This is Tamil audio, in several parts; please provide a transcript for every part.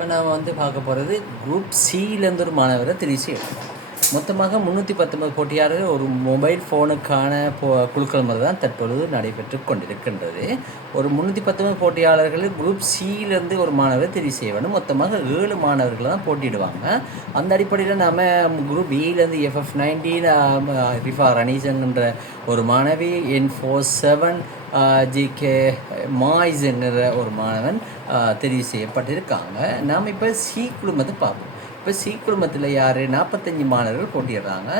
இப்போ நாம் பார்க்க போகிறது குரூப் சியிலேருந்து ஒரு மாணவரை தெரிவு செய்யணும். மொத்தமாக 319 போட்டியாளர்கள் ஒரு மொபைல் ஃபோனுக்கான குழுக்கள் முறை தான் தற்பொழுது நடைபெற்று கொண்டிருக்கின்றது. ஒரு 319 போட்டியாளர்கள் குரூப் சியிலேருந்து ஒரு மாணவரை தெரிவு செய்ய வேண்டும். மொத்தமாக 7 மாணவர்கள் தான் போட்டியிடுவாங்க. அந்த அடிப்படையில் நாம் குரூப் பியிலேருந்து FF19 ரிஃபா ரனீசன்கின்ற ஒரு மாணவி, N47 ஜிகே மாய்ஸ் என்கிற ஒரு மாணவன் தெரிவு செய்யப்பட்டிருக்காங்க. நாம் இப்போ சி குழுமத்தை பார்ப்போம். இப்போ சி குழுமத்தில் யார் 45 மாணவர்கள் போட்டியிடுறாங்க.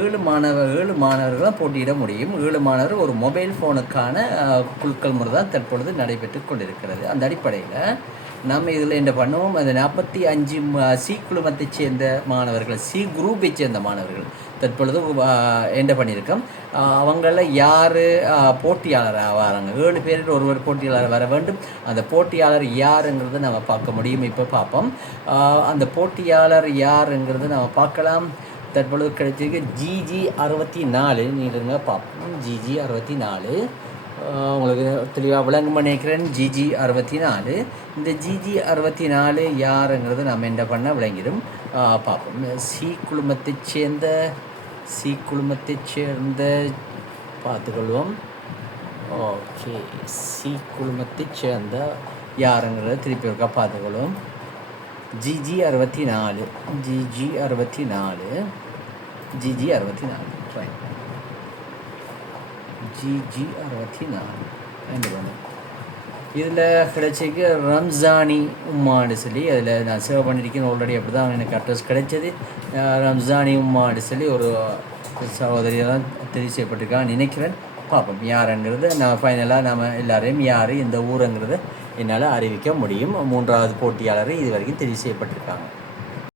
7 மாணவர்கள் தான் போட்டியிட முடியும். 7 மாணவர்கள் ஒரு மொபைல் ஃபோனுக்கான குழுக்கள் முறை தான் தற்பொழுது நடைபெற்று கொண்டிருக்கிறது. அந்த அடிப்படையில் நம்ம இதில் என்ன பண்ணுவோம், அந்த 45 சி குழுமத்தைச் சேர்ந்த மாணவர்கள், சி குரூப்பை சேர்ந்த மாணவர்கள் தற்பொழுது என்ன பண்ணியிருக்கோம், அவங்கள யார் போட்டியாளராக வராங்க. 7 பேரில் ஒருவர் போட்டியாளர் வர வேண்டும். அந்த போட்டியாளர் யாருங்கிறத நம்ம பார்க்க முடியும். இப்போ பார்ப்போம், அந்த போட்டியாளர் யாருங்கிறத நம்ம பார்க்கலாம். தற்பொழுது கிடைச்சிருக்கு GG64. நீங்க பார்ப்போம், GG64 உங்களுக்கு தெளிவாக விளங்கும் நினைக்கிறேன். GG64, இந்த GG64 யாருங்கிறது நம்ம என்ன பண்ண விளங்கிடும் பார்ப்போம். சி குழுமத்தைச் சேர்ந்த பார்த்துக்கொள்வோம். ஓகே, சி குழுமத்தைச் சேர்ந்த யாருங்கிறத திருப்பி இருக்கா பார்த்துக்கொள்வோம். GG64 right. GG64 இதில் கிடைச்சிக்கு ரம்ஜானி உம்மான்னு சொல்லி அதில் நான் சேவ் பண்ணியிருக்கேன் ஆல்ரெடி. அப்படி தான் எனக்கு அட்ரஸ் கிடைச்சது. ரம்ஜானி உம்மான்னு சொல்லி ஒரு சகோதரியை தான் தெரிவு செய்யப்பட்டிருக்கான்னு நினைக்கிறேன். பார்ப்போம் யாருங்கிறது. நான் ஃபைனலாக நம்ம எல்லாரையும் யார் இந்த ஊருங்கிறத என்னால் அறிவிக்க முடியும். 3வது போட்டியாளர் இது வரைக்கும் தெரிவு செய்யப்பட்டிருக்காங்க.